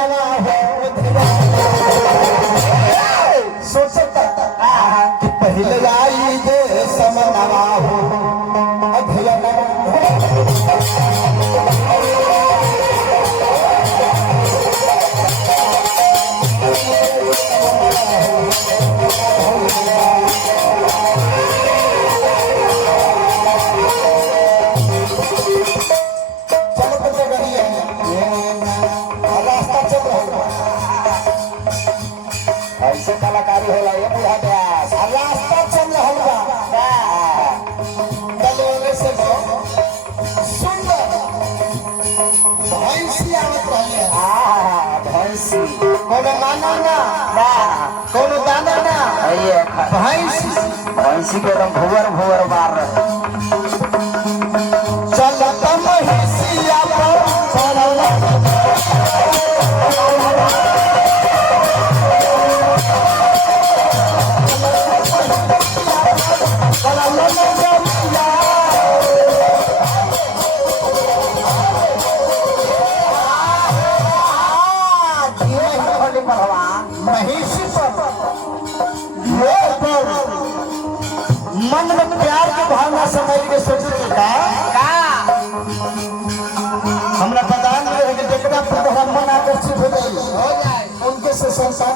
समनवा हो सोचता कि पहले आई जे समनवा हो अध्ययन ऐसे कलाकारी होला ये बुझा गया रास्ता चल रहा होगा से सुंदर भैंसी आवत रही भैंसी कोनो दाना ना कोनो दाना ना भैंसी के एकदम भुवर भुवर मार रहे चलत महिसिया महिषी मन में प्यार की भावना समझ के सोचे हमरा पता नहीं है कि देखना पर मन आकर्षित हो जाए उनके से संसार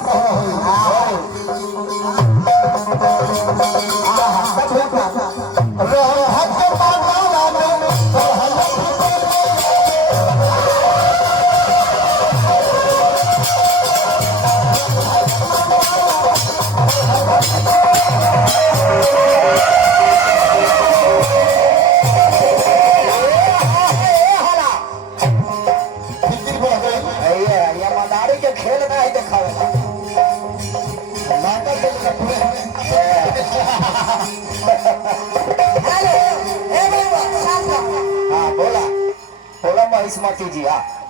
मती जी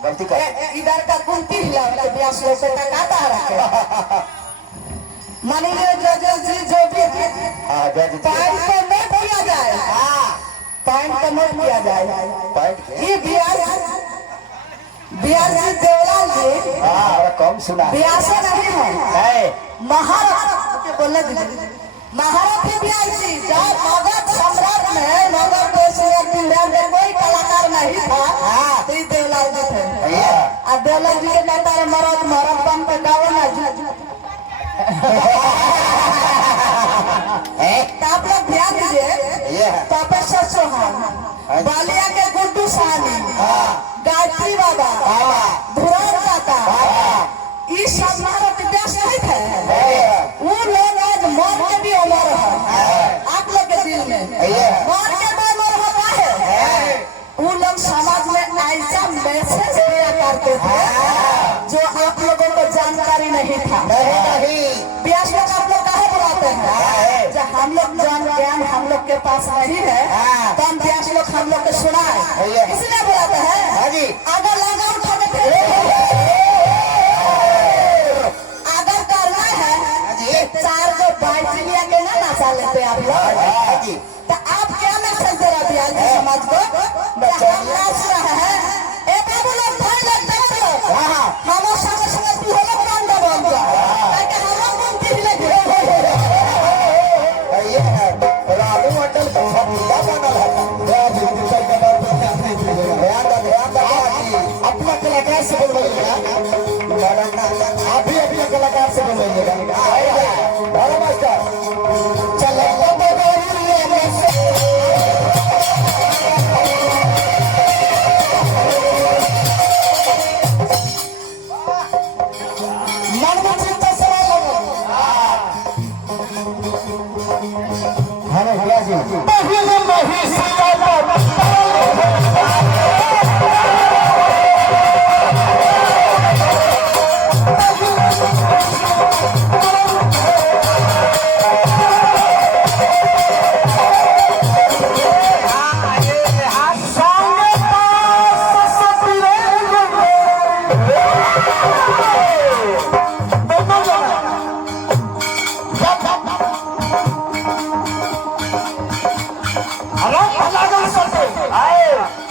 गलती कर इधर का कुंती ब्यास लोग काटा रखे मानिए जज जी जो भी पॉइंट को नोट किया जाए पॉइंट को नोट किया जाए ये ब्यास जी देवलाल जी कम सुना ब्यास नहीं है महारथ बोलने दीजिए महारथी ब्यास जी जब मगध सम्राट में मगध देश में कोई कलाकार नहीं था तो देवलाल जी थे और देवलाल जी के कहता है मरद मरद बम पे गाओ ना आप लोग ध्यान दीजिए तपेश्वर चौहान बालिया के गुड्डू साहनी गायत्री बाबा धुरान काका इस सब महारथ व्यास नहीं थे वो लोग आज मर के भी अमर है आप लोग के दिल में मर के भी अमर होता है वो लोग समाज में ऐसा मैसेज दिया करते थे जो आप लोगों को जानकारी नहीं था व्यास लोग आप लोग कहे बुलाते हैं जब हम लोग ज्ञान हम लोग के पास नहीं है तो हम व्यास लोग हम लोग को सुनाए इसलिए बुलाते हैं अगर लगा उठा चार को बाइटिलिया के ना नशा लेते आप लोग तो आप क्या मैसेज दे रहे हैं समाज को हम नाच रहे हैं ए बाबू लोग भाई लगते हैं हम संगे संगे तू हो लोग काम का बोल दो ताकि हम लोग घूमते ही लगे ये है रामू अटल भूला बनल है अपना कलाकार से बोलिएगा आप भी अपने कलाकार से बोलिएगा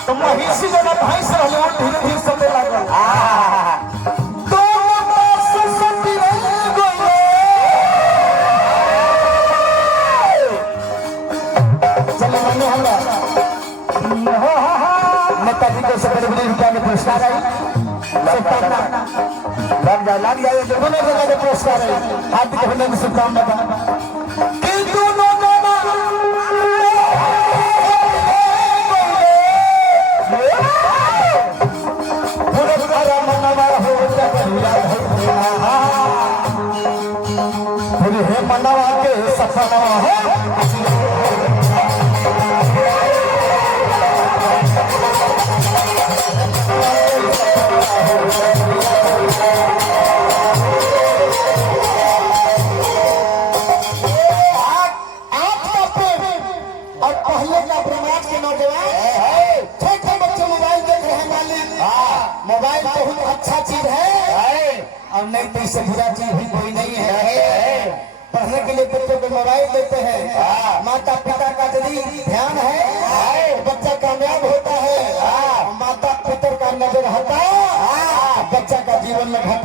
तो महिषी जब भैंस रहो धीरे धीरे सते लागल पुरस्कार है शुभकामना लग जाए दोनों जगह के पुरस्कार है हार्दिक अभिनंदन शुभकामना किंतु हे मनवा के सपना है मोबाइल बहुत अच्छा चीज है और नहीं तो इससे बुरा चीज भी कोई नहीं है। पढ़ने के लिए बच्चों को मोबाइल देते हैं, माता पिता का यदि ध्यान है बच्चा कामयाब होता है, माता पिता का नजर हटा बच्चा का जीवन में घटा